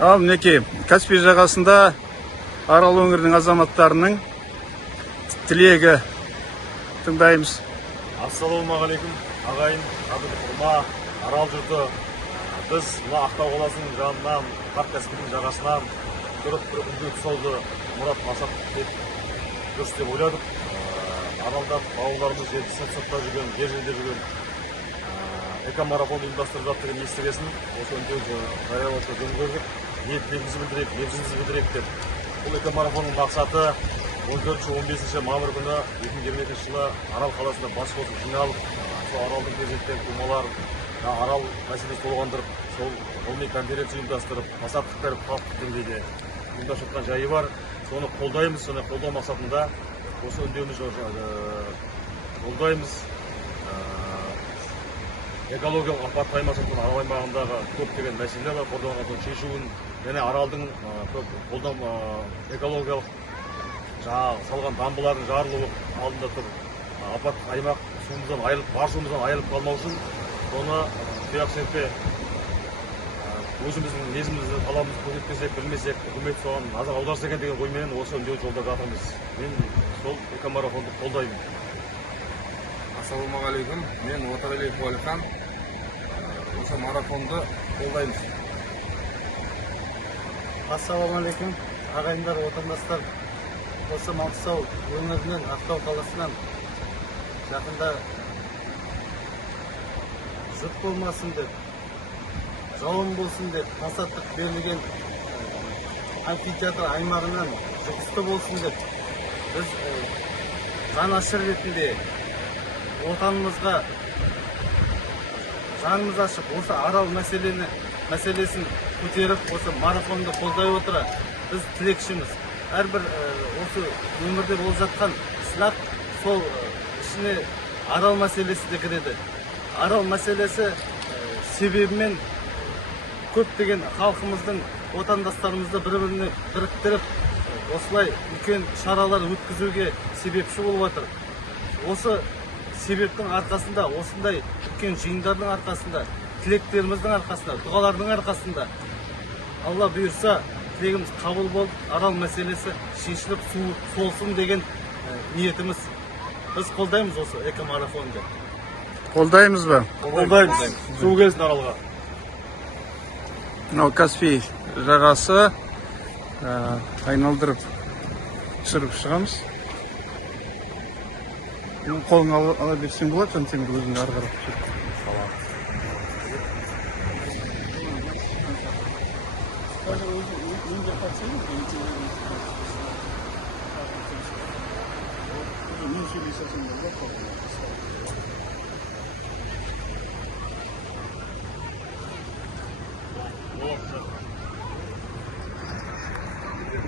Ал мінекей Каспий жағасында Арал өңірінің азаматтарының тілегі тыңдаймыз. Ассалаумағалейкум ағайын, құрма Арал жұрты. Біз Ақтау қаласының жанынан, Каспийдің жағасынан тұрып бір үлгі тұсауды мұрат мақсат дұрыс деп ойладық. Аралда бауырларымыз жерді сыртта жүрген, жерде жүрген экомарафон ұйымдастырып жатыр деген естігесін. Осы өндеуді жариялауды жөн көрдік. Ниетімізді білдірейік деп. Бұл экомарафонның мақсаты 14-15 мамыр күні 2022 жылы Арал қаласында бас қосып жиналып, сол Аралдың кезектен тумалар, Арал мәселесі толғандырып, сол ғылыми конференция ұйымдастырып, масаттық беріп халықтық деңгейде ұйымдастырып жатқан жайы бар. Соны қолдаймыз, соны қолдау мақсатында осы үндеуімізді қолдаймыз. Экологиялық апатқа аймақтың Арал аймағындағы көптеген мәселелер бар, қордаланған шешуін және Аралдың экологиялық салған дамбылардың жарылуы алдында тұр. Апат аймақ суымыздан айырылып, бар суымыздан айырылып қалмау үшін соны тұяқ серпе өзіміздің незімізді талабымызды көрсетпесек, білмесек, үкімет соған назар аударса екен деген оймен осы үндеуді жолдап жатырмыз. Мен сол экомарафонды қолдаймын. Ассалаумағалейкум, мен Отаралиев Уәлихан. Осы марафонды қолдаймыз. Ассалаумағалейкум, ағайындар, отандастар. Осы Маңғыстау өңірінен, Ақтау қаласынан жақында жұт болмасын деп, жауын болсын деп, масаттық берілген амфитеатр аймағынан жұғысты болсын деп, біз жанашыр ретінде отанымызға жанымыз ашып, осы Арал мәселесін көтеріп, осы марафонды қолдай отыра, біз тілекшіміз. Әрбір осы өмірде болып жатқан сынақ сол ішіне Арал мәселесі де кіреді. Арал мәселесі себебімен көптеген халқымыздың, отандастарымызды бір-біріне біріктіріп, осылай үлкен шаралар өткізуге себепші болып жатыр. Осы себептің арқасында, осындай үлкен жиындардың арқасында, тілектеріміздің арқасында, дұғалардың арқасында, Алла бұйырса, тілегіміз қабыл болып, Арал мәселесі шешіліп солсын деген ниетіміз. Біз қолдаймыз осы экомарафонды. Қолдаймыз ба? Қолдаймыз. Су келсін Аралға. Мынау Каспий жағасы айналдырып түсіріп шығамыз. Қолың ала берсең болады, Жантемір өзің ары қарап түсіріп. Мен сөйлесесің